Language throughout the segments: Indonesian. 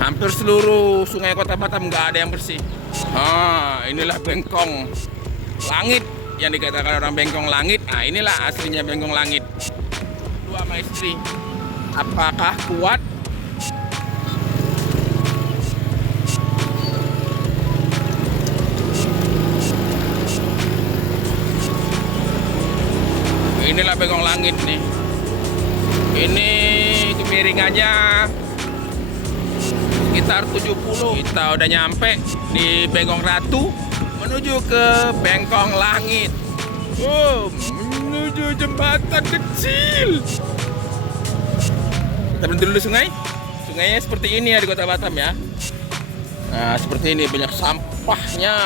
Hampir seluruh sungai Kota Batam nggak ada yang bersih. Inilah bengkong langit yang dikatakan orang bengkong langit. Nah, inilah aslinya bengkong langit. Dua sama istri. Apakah kuat? Inilah bengkong langit nih. Ini kemiringannya sekitar 70. Kita udah nyampe di Bengkong Ratu menuju ke Bengkong Langit. Menuju jembatan kecil. Kita berhenti dulu sungai. Sungainya seperti ini ya di Kota Batam ya. Nah, seperti ini banyak sampahnya.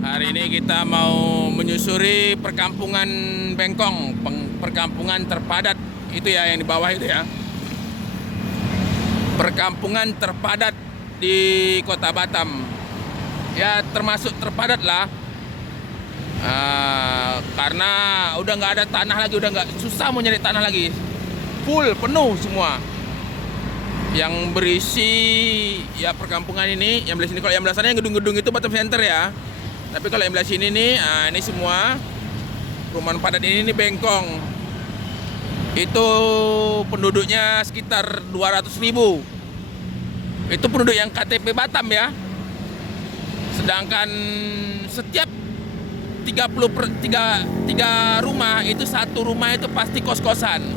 Hari ini kita mau menyusuri perkampungan Bengkong, perkampungan terpadat itu ya yang di bawah itu ya. Perkampungan terpadat di Kota Batam. Ya termasuk terpadat lah. Karena udah nggak ada tanah lagi, udah nggak susah mau nyari tanah lagi. Full, penuh semua. Yang berisi ya perkampungan ini, yang belah sini, kalau yang belah sana yang gedung-gedung itu Batam Center ya. Tapi kalau yang belah sini nih, ini semua perumahan padat ini Bengkong. Itu penduduknya sekitar 200.000. Itu penduduk yang KTP Batam ya. Sedangkan setiap 3 rumah itu satu rumah itu pasti kos-kosan.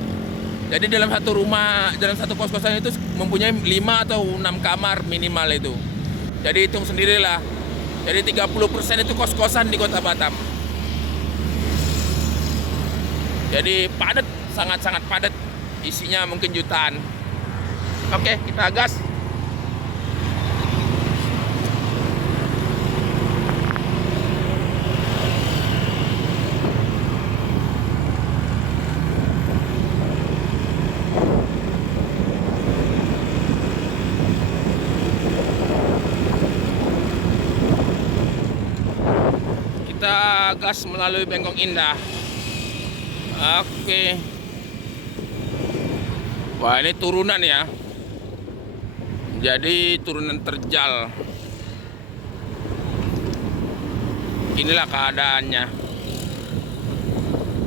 Jadi dalam satu rumah, dalam satu kos-kosan itu mempunyai 5 atau 6 kamar minimal itu. Jadi hitung sendirilah. Jadi 30% itu kos-kosan di Kota Batam. Jadi padat, sangat-sangat padat. Isinya mungkin jutaan. Oke, kita gas. Kita gas melalui Bengkong Indah. Oke. Wah, ini turunan ya. Jadi turunan terjal. Inilah keadaannya.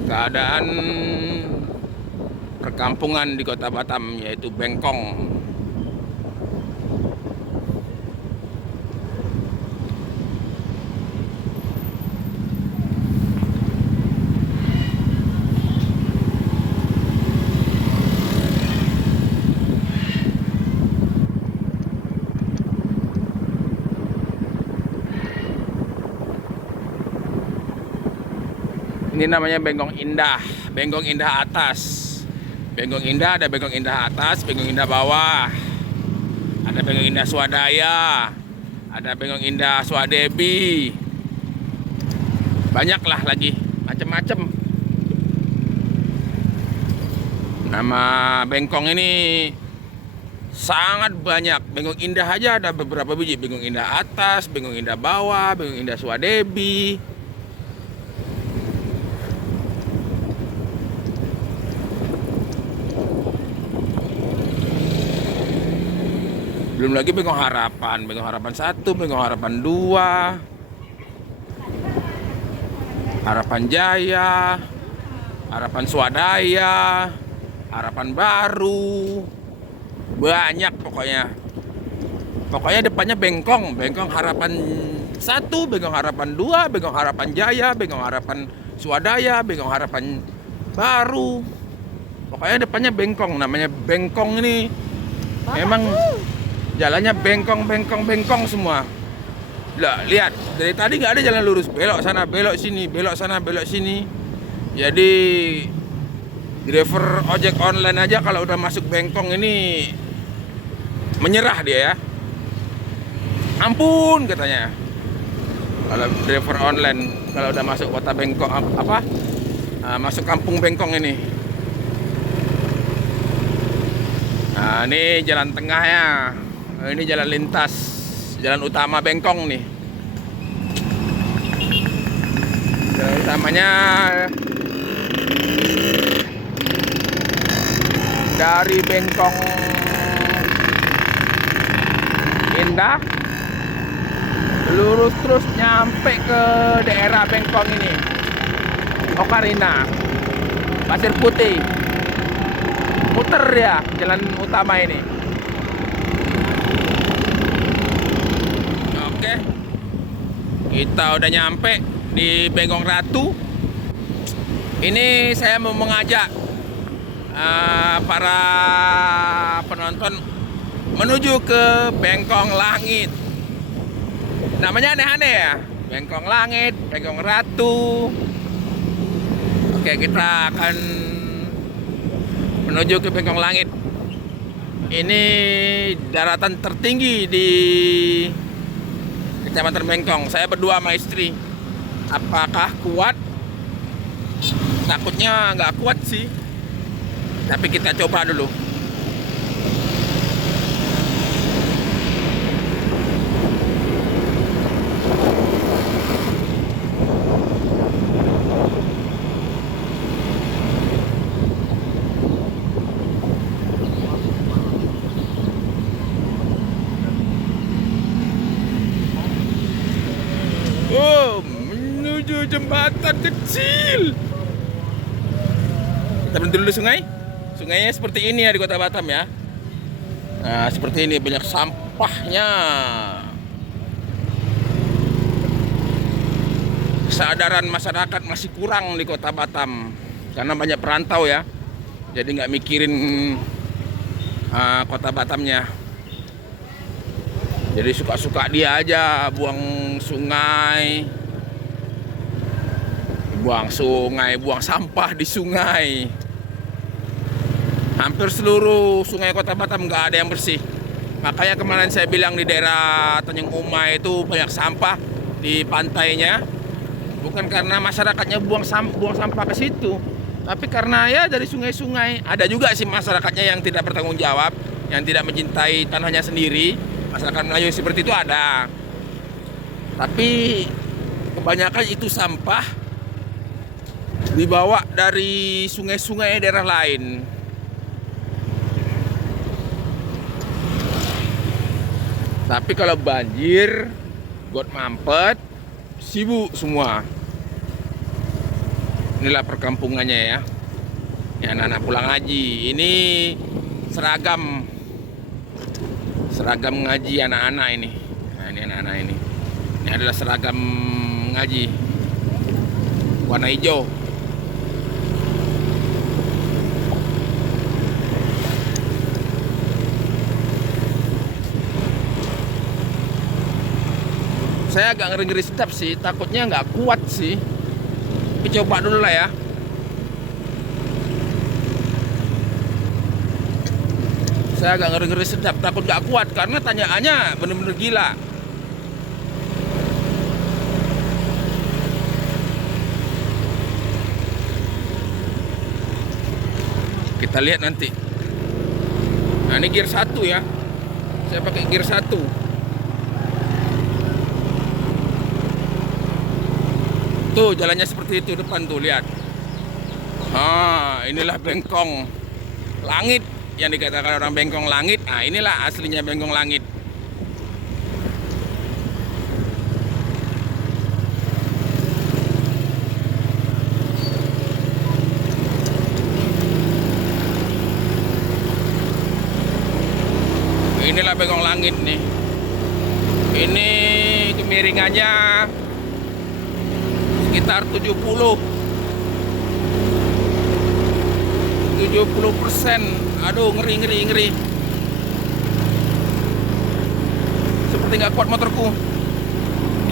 Keadaan perkampungan di Kota Batam yaitu Bengkong. Ini namanya Bengkong Indah, Bengkong Indah atas. Bengkong Indah ada Bengkong Indah atas, Bengkong Indah bawah. Ada Bengkong Indah Swadaya, ada Bengkong Indah Swadebi. Banyak lah lagi, macam-macam. Nama Bengkong ini sangat banyak. Bengkong Indah aja ada beberapa biji. Bengkong Indah atas, Bengkong Indah bawah, Bengkong Indah Swadebi. Belum lagi Bengkong Harapan 1, Bengkong Harapan 2, Harapan Jaya, Harapan Swadaya, Harapan Baru. Banyak pokoknya. Pokoknya depannya Bengkong, Bengkong Harapan 1, Bengkong Harapan 2, Bengkong Harapan Jaya, Bengkong Harapan Swadaya, Bengkong Harapan Baru. Pokoknya depannya Bengkong, namanya Bengkong ini memang jalannya bengkong semua. Lah, lihat, dari tadi nggak ada jalan lurus, belok sana, belok sini, belok sana, belok sini. Jadi driver ojek online aja kalau udah masuk Bengkong ini menyerah dia ya. Ampun katanya. Kalau driver online kalau udah masuk kota Bengkong masuk kampung Bengkong ini. Nah, ini jalan tengah ya. Ini jalan lintas, jalan utama Bengkong nih. Jalan utamanya dari Bengkong Indah lurus terus nyampe ke daerah Bengkong ini, Ocarina, Pasir Putih. Muter ya jalan utama ini. Oke, kita udah nyampe di Bengkong Ratu. Ini saya mau mengajak para penonton menuju ke Bengkong Langit. Namanya aneh-aneh ya, Bengkong Langit, Bengkong Ratu. Oke, kita akan menuju ke Bengkong Langit. Ini daratan tertinggi di Kecamatan Bengkong. Saya berdua sama istri. Apakah kuat? Takutnya nggak kuat sih. Tapi kita coba dulu. Oh, menuju jembatan kecil. Kita berhenti dulu sungai. Sungainya seperti ini ya di Kota Batam ya. Nah, seperti ini banyak sampahnya. Kesadaran masyarakat masih kurang di Kota Batam karena banyak perantau ya. Jadi nggak mikirin Kota Batamnya. Jadi suka-suka dia aja buang sungai, buang sampah di sungai. Hampir seluruh sungai Kota Batam nggak ada yang bersih. Makanya kemarin saya bilang di daerah Tanjung Umai itu banyak sampah di pantainya. Bukan karena masyarakatnya buang sampah ke situ, tapi karena ya dari sungai-sungai. Ada juga sih masyarakatnya yang tidak bertanggung jawab, yang tidak mencintai tanahnya sendiri. Masyarakat Melayu seperti itu ada. Tapi kebanyakan itu sampah dibawa dari sungai-sungai daerah lain. Tapi kalau banjir, got mampet, sibuk semua. Inilah perkampungannya ya. Ini anak-anak pulang haji. Ini seragam ngaji anak-anak ini. Nah, ini anak-anak ini. Ini adalah seragam ngaji warna hijau. Saya agak ngeri-ngeri sedap sih, takutnya nggak kuat sih. Tapi coba dulu lah ya. Saya agak ngeri-ngeri sedap, takut nggak kuat karena tanyaannya bener-bener gila. Kita lihat nanti. Nah, ini gear 1 ya. Saya pakai gear 1. Tuh jalannya seperti itu depan tuh, lihat. Inilah Bengkong Langit yang dikatakan orang Bengkong Langit. Nah, inilah aslinya Bengkong Langit. Inilah Bengkong Langit nih. Ini kemiringannya sekitar 70%. Aduh, ngeri. Seperti nggak kuat motorku.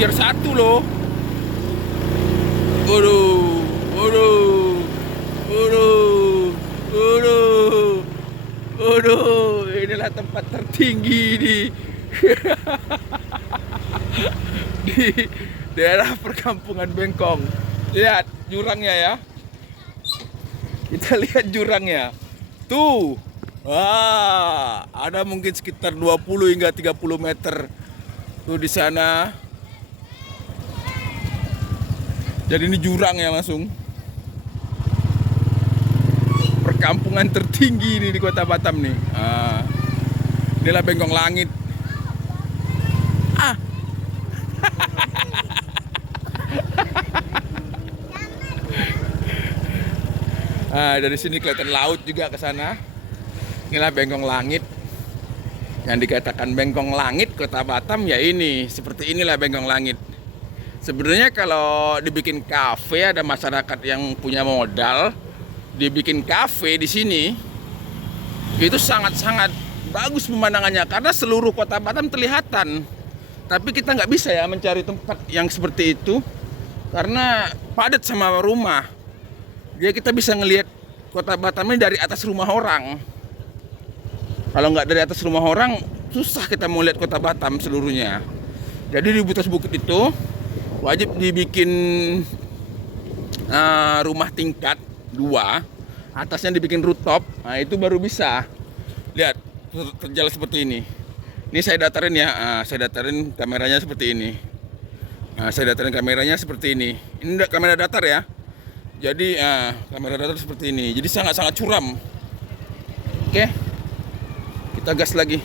Gear 1 loh. Waduh, inilah tempat tertinggi di daerah perkampungan Bengkong. Lihat jurangnya ya. Kita lihat jurangnya. Tuh. Wah, ada mungkin sekitar 20 hingga 30 meter. Tuh di sana. Jadi ini jurang ya langsung. Perkampungan tertinggi ini di Kota Batam nih. Inilah Bengkong Langit. Ah. Dari sini kelihatan laut juga ke sana. Inilah Bengkong Langit. Yang dikatakan Bengkong Langit Kota Batam ya ini, seperti inilah Bengkong Langit. Sebenarnya kalau dibikin kafe, ada masyarakat yang punya modal, dibikin kafe di sini, itu sangat-sangat bagus pemandangannya karena seluruh Kota Batam terlihatan. Tapi kita nggak bisa ya mencari tempat yang seperti itu karena padat sama rumah. Jadi kita bisa ngelihat Kota Batam ini dari atas rumah orang. Kalau nggak dari atas rumah orang, susah kita mau lihat Kota Batam seluruhnya. Jadi di atas bukit itu wajib dibikin rumah tingkat 2, atasnya dibikin rooftop. Nah itu baru bisa lihat terjal seperti ini. Ini saya datarin ya, saya datarin kameranya seperti ini. Saya datarin kameranya seperti ini. Ini kamera datar ya. Jadi kamera datar seperti ini. Jadi sangat-sangat curam. Oke. Kita gas lagi.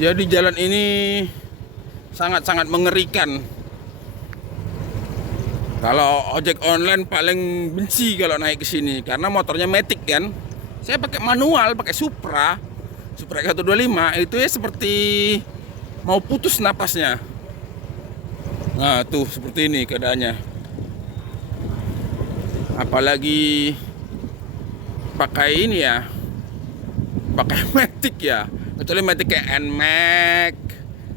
Jadi jalan ini sangat-sangat mengerikan. Kalau ojek online paling benci kalau naik ke sini karena motornya matic kan. Saya pakai manual, pakai Supra 125 itu ya seperti mau putus napasnya. Nah, tuh seperti ini keadaannya. Apalagi pakai ini ya, pakai matic ya, kecuali matic kayak NMAX,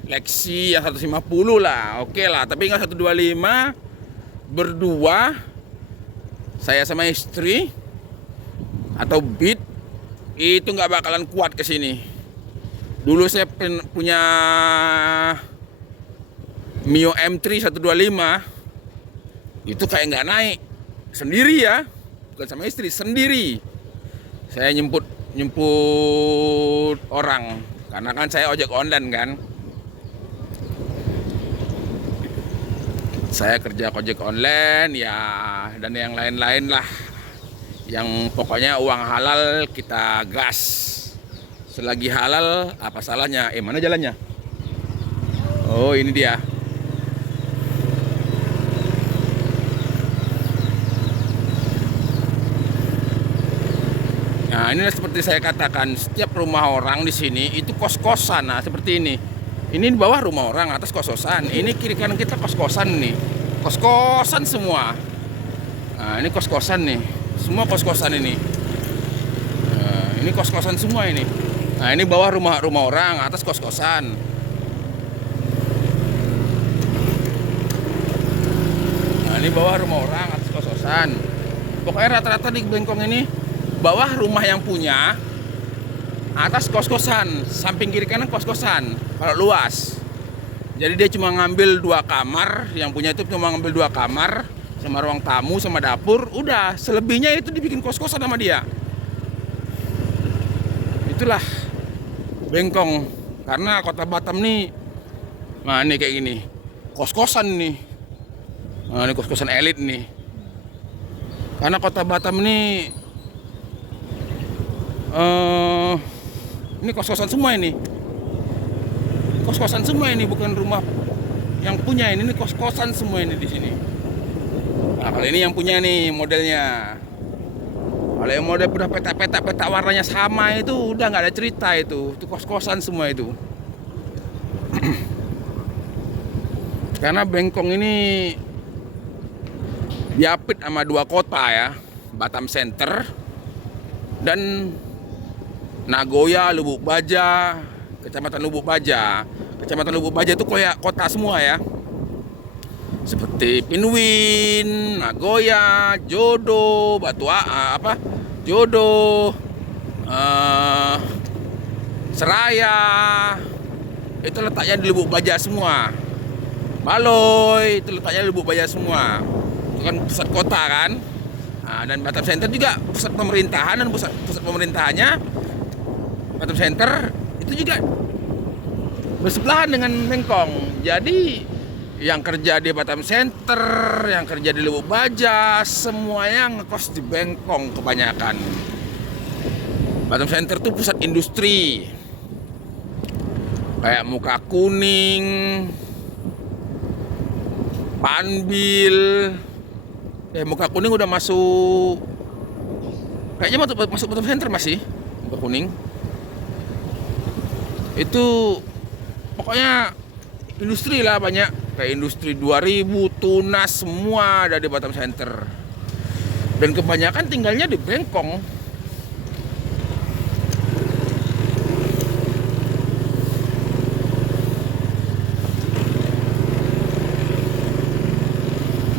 Lexi yang 150 lah, oke lah. Tapi nggak 125 berdua, saya sama istri atau Beat itu nggak bakalan kuat ke sini. Dulu saya punya Mio M3 125 itu kayak nggak naik sendiri ya, bukan sama istri, sendiri. Saya nyemput orang karena kan saya ojek online kan. Saya kerja ojek online ya, dan yang lain-lain lah. Yang pokoknya uang halal kita gas. Selagi halal apa salahnya? Mana jalannya? Oh ini dia. Nah, ini seperti saya katakan, setiap rumah orang di sini itu kos-kosan. Nah, seperti ini. Ini di bawah rumah orang, atas kos-kosan. Ini kiri kanan kita kos-kosan nih. Kos-kosan semua. Nah, ini kos-kosan nih. Semua kos-kosan ini. Nah, ini kos-kosan semua ini. Nah, ini bawah rumah orang, atas kos-kosan. Nah, ini bawah rumah orang, atas kos-kosan. Pokoknya rata-rata di Bengkong ini bawah rumah yang punya, atas kos-kosan, samping kiri kanan kos-kosan. Kalau luas, jadi dia cuma ngambil 2 kamar, yang punya itu cuma ngambil 2 kamar sama ruang tamu sama dapur. Udah, selebihnya itu dibikin kos-kosan sama dia. Itulah Bengkong. Karena Kota Batam nih, nah ini kayak gini, kos-kosan nih. Nah, ini kos-kosan elit nih. Karena Kota Batam nih ini kos-kosan semua ini. Kos-kosan semua ini, bukan rumah yang punya ini kos-kosan semua ini di sini. Nah, kalau ini yang punya nih modelnya. Kalau yang model udah peta warnanya sama itu udah nggak ada cerita itu. Itu kos-kosan semua itu. Karena Bengkong ini diapit sama 2 kota ya, Batam Center dan Nagoya, Lubuk Baja, Kecamatan Lubuk Baja. Kecamatan Lubuk Baja itu kayak kota semua ya. Seperti Pinwin, Nagoya, Jodo, Jodo, Seraya. Itu letaknya di Lubuk Baja semua. Baloy, itu letaknya di Lubuk Baja semua. Itu kan pusat kota kan. Nah, dan Batam Center juga pusat pemerintahan, dan pusat pemerintahannya Batam Center itu juga bersebelahan dengan Bengkong. Jadi yang kerja di Batam Center, yang kerja di Lubuk Baja, semuanya ngekos di Bengkong kebanyakan. Batam Center tuh pusat industri, kayak Muka Kuning, Panbil. Muka Kuning udah masuk, kayaknya masuk Batam Center masih. Muka Kuning itu pokoknya industri lah, banyak kayak industri 2000, Tunas, semua ada di Batam Center. Dan kebanyakan tinggalnya di Bengkong.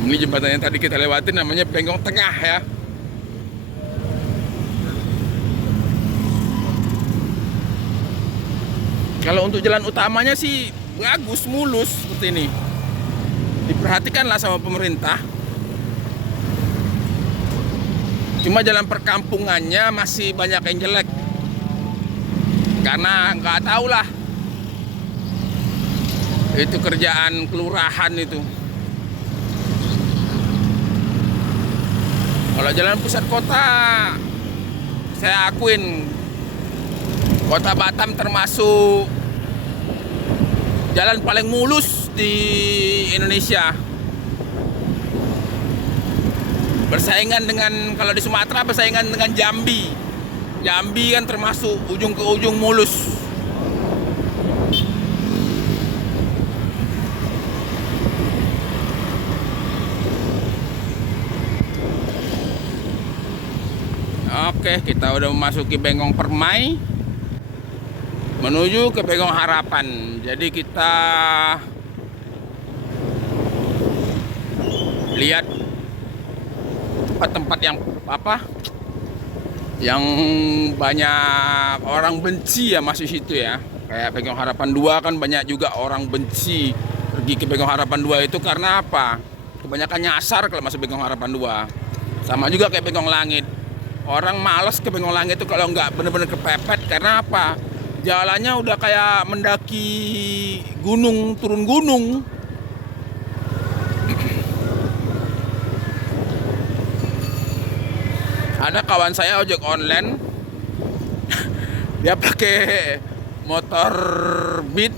Ini jembatan yang tadi kita lewatin namanya Bengkong Tengah ya. Kalau untuk jalan utamanya sih bagus, mulus seperti ini. Diperhatikanlah sama pemerintah. Cuma jalan perkampungannya masih banyak yang jelek. Karena nggak tahu lah. Itu kerjaan kelurahan itu. Kalau jalan pusat kota, saya akuin Kota Batam termasuk jalan paling mulus di Indonesia. Bersaingan dengan, kalau di Sumatera bersaingan dengan Jambi. Jambi kan termasuk ujung ke ujung mulus. Oke, kita udah memasuki Bengkong Permai menuju ke Bengkong Harapan. Jadi kita lihat tempat-tempat yang yang banyak orang benci ya masuk situ ya. Kayak Bengkong Harapan 2 kan banyak juga orang benci pergi ke Bengkong Harapan 2 itu karena apa? Kebanyakan nyasar kalau masuk Bengkong Harapan 2. Sama juga kayak Bengkong Langit. Orang malas ke Bengkong Langit itu kalau nggak bener-bener kepepet. Karena apa? Jalannya udah kayak mendaki gunung, turun gunung. Ada kawan saya ojek online. Dia pakai motor Beat.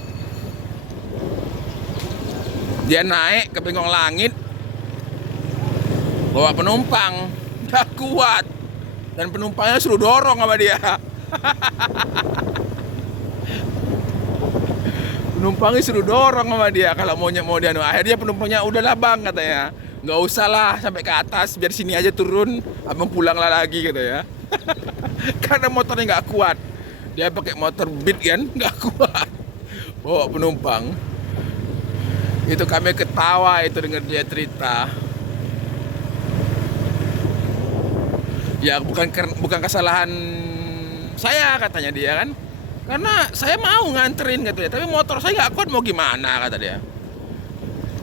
Dia naik ke Bengkong Langit. Bawa penumpang. Nggak kuat. Dan penumpangnya suruh dorong sama dia. Penumpangnya suruh dorong sama dia kalau mau dia. Akhirnya penumpangnya udahlah bang katanya, nggak usah lah sampai ke atas, biar sini aja turun, abang pulanglah lagi gitu ya. Karena motornya nggak kuat. Dia pakai motor Beat kan, nggak kuat bawa penumpang. Itu kami ketawa itu dengar dia cerita. Ya bukan kesalahan saya katanya dia kan, karena saya mau nganterin katanya, tapi motor saya nggak kuat mau gimana kata dia.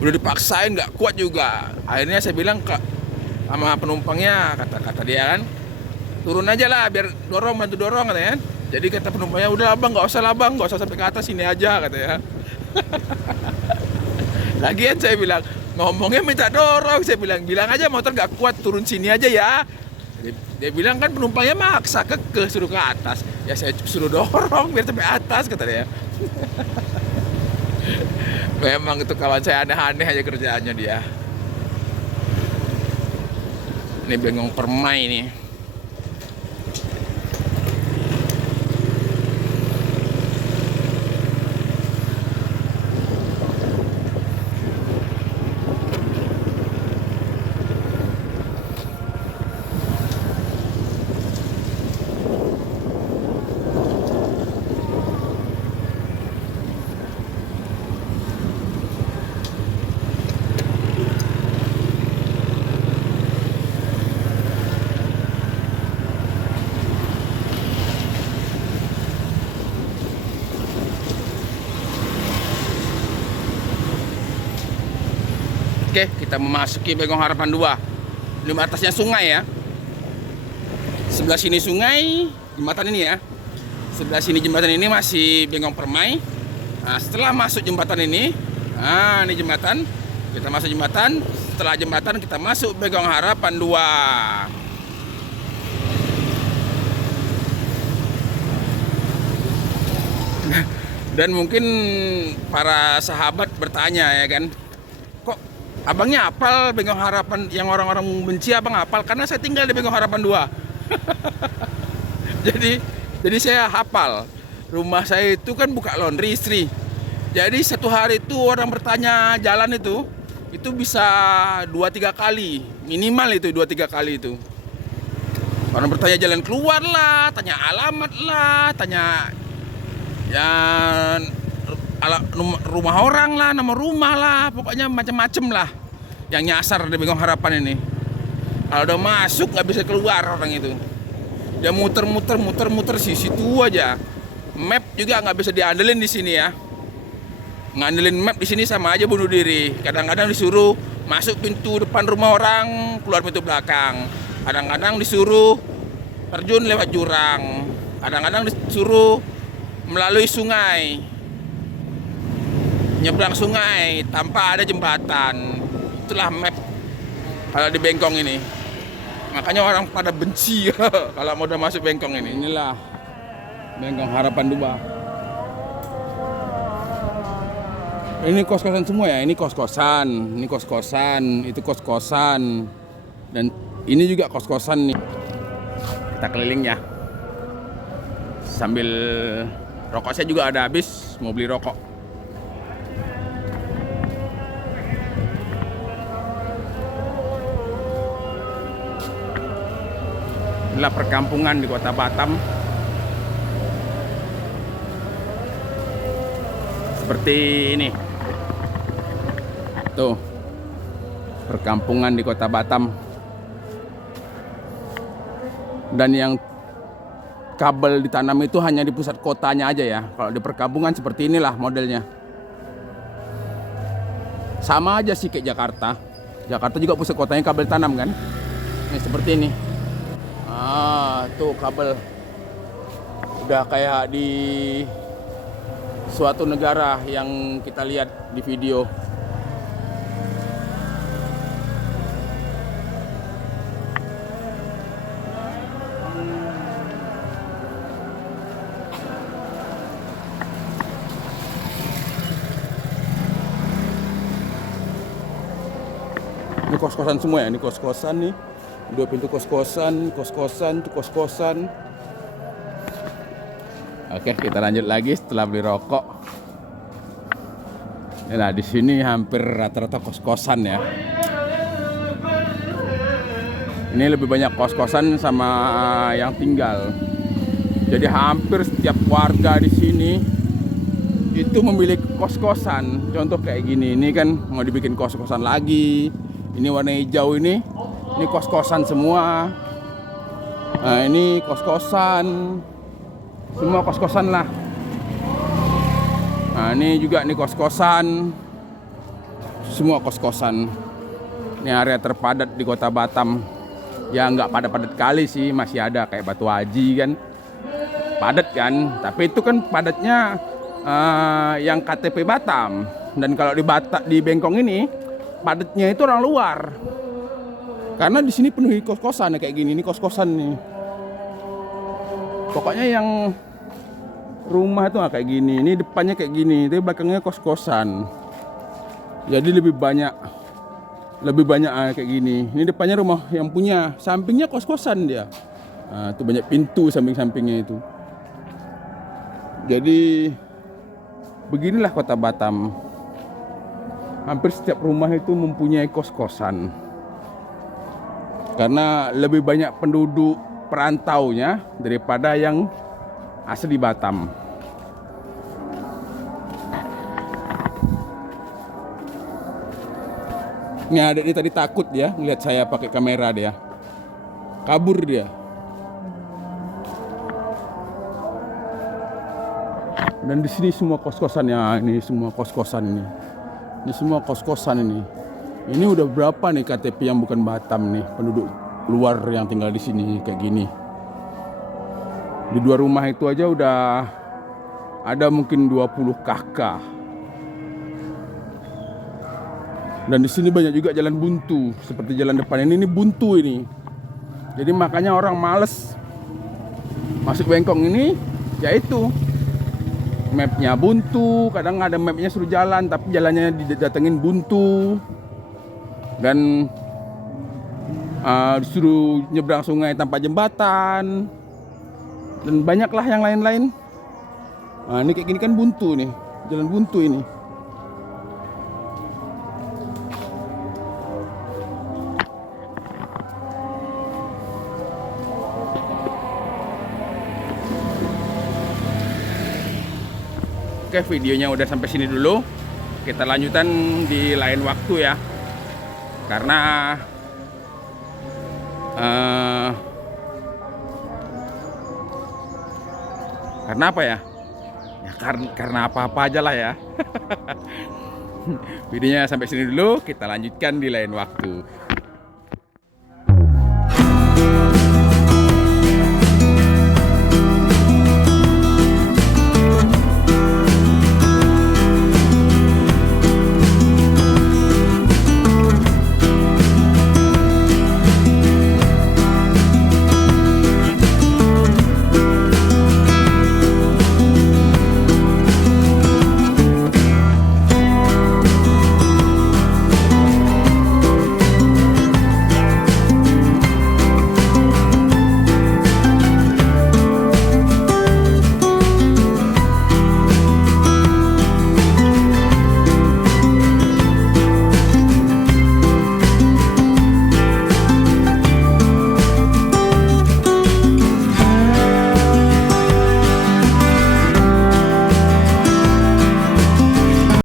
Udah dipaksain nggak kuat juga. Akhirnya saya bilang ke sama penumpangnya, kata dia kan, turun aja lah biar bantu dorong katanya kan. Jadi kata penumpangnya, udah abang nggak usah lah bang, nggak usah sampai ke atas, sini aja katanya. Lagian saya bilang ngomongnya minta dorong, saya bilang aja motor nggak kuat, turun sini aja ya. Dia bilang kan penumpangnya maksa suruh ke atas. Ya saya suruh dorong biar sampai atas kata dia. Memang itu kawan saya aneh-aneh aja kerjaannya dia. Ini Bengkong Permai nih. Oke, kita memasuki Bengkong Harapan 2. Di atasnya sungai ya. Sebelah sini sungai, jembatan ini ya. Sebelah sini jembatan ini masih Bengkong Permai. Nah, setelah masuk jembatan ini, Nah, ini jembatan. Kita masuk jembatan. Setelah jembatan kita masuk Bengkong Harapan 2. Dan mungkin para sahabat bertanya ya kan, kok abangnya hafal Bengkong Harapan yang orang-orang benci, abang hafal? Karena saya tinggal di Bengkong Harapan 2. jadi saya hafal. Rumah saya itu kan buka laundry istri. Jadi satu hari itu orang bertanya jalan itu bisa 2-3 kali. Minimal itu 2-3 kali itu. Orang bertanya jalan keluar lah, tanya alamat lah, tanya ya rumah orang lah, nama rumah lah, pokoknya macam-macam lah yang nyasar di Bengkong Harapan ini. Kalau udah masuk nggak bisa keluar orang itu. Dia muter di situ aja. Map juga nggak bisa diandelin di sini ya. Ngandelin map di sini sama aja bunuh diri. Kadang-kadang disuruh masuk pintu depan rumah orang, keluar pintu belakang. Kadang-kadang disuruh terjun lewat jurang. Kadang-kadang disuruh melalui sungai, nyebrang sungai tanpa ada jembatan. Itulah map kalau di Bengkong ini. Makanya orang pada benci kalau mau udah masuk Bengkong ini. Inilah Bengkong Harapan 2. Ini kos-kosan semua ya. Ini kos-kosan, ini kos-kosan, itu kos-kosan, dan ini juga kos-kosan nih. Kita keliling ya. Sambil rokok saya juga ada habis, mau beli rokok. Inilah perkampungan di Kota Batam. Seperti ini. Tuh. Perkampungan di Kota Batam. Dan yang kabel ditanam itu hanya di pusat kotanya aja ya. Kalau di perkampungan seperti inilah modelnya. Sama aja sih kayak Jakarta. Jakarta juga pusat kotanya kabel tanam kan. Ini seperti ini. Tuh kabel. Udah kayak di suatu negara yang kita lihat di video. Ini kos-kosan semua ya, ini kos-kosan nih. 2 pintu kos-kosan, kos-kosan, itu kos-kosan. Oke, kita lanjut lagi setelah beli rokok. Nah, di sini hampir rata-rata kos-kosan ya. Ini lebih banyak kos-kosan sama yang tinggal. Jadi hampir setiap warga di sini itu memiliki kos-kosan. Contoh kayak gini, ini kan mau dibikin kos-kosan lagi. Ini warna hijau ini kos-kosan semua. Nah, ini kos-kosan. Semua kos-kosan lah. Nah, ini juga nih kos-kosan. Semua kos-kosan. Ini area terpadat di Kota Batam. Ya nggak padat-padat kali sih, masih ada kayak Batu Haji kan. Padat kan, tapi itu kan padatnya yang KTP Batam. Dan kalau di Bengkong ini padatnya itu orang luar. Karena di sini penuh kos-kosan ya kayak gini, ini kos-kosan nih. Pokoknya yang rumah itu kayak gini, ini depannya kayak gini, tapi belakangnya kos-kosan. Jadi lebih banyak kayak gini. Ini depannya rumah yang punya, sampingnya kos-kosan dia. Nah, itu banyak pintu samping-sampingnya itu. Jadi beginilah Kota Batam. Hampir setiap rumah itu mempunyai kos-kosan. Karena lebih banyak penduduk perantaunya daripada yang asli Batam. Ini adik ini tadi takut dia ngeliat saya pakai kamera dia. Kabur dia. Dan di sini semua kos-kosan ya, ini semua kos-kosan ini. Ini semua kos-kosan ini. Ini udah berapa nih KTP yang bukan Batam nih, penduduk luar yang tinggal di sini kayak gini. Di 2 rumah itu aja udah ada mungkin 20 kakak. Dan di sini banyak juga jalan buntu, seperti jalan depan ini buntu ini. Jadi makanya orang males masuk Bengkong ini, yaitu mapnya buntu. Kadang ada mapnya suruh jalan, tapi jalannya didatengin buntu. Dan disuruh nyebrang sungai tanpa jembatan. Dan banyaklah yang lain-lain. Ini kayak gini kan buntu nih, jalan buntu ini. Oke, videonya udah sampai sini dulu. Kita lanjutan di lain waktu ya. Karena apa ya? Ya karena apa-apa aja lah ya. Videonya sampai sini dulu, kita lanjutkan di lain waktu.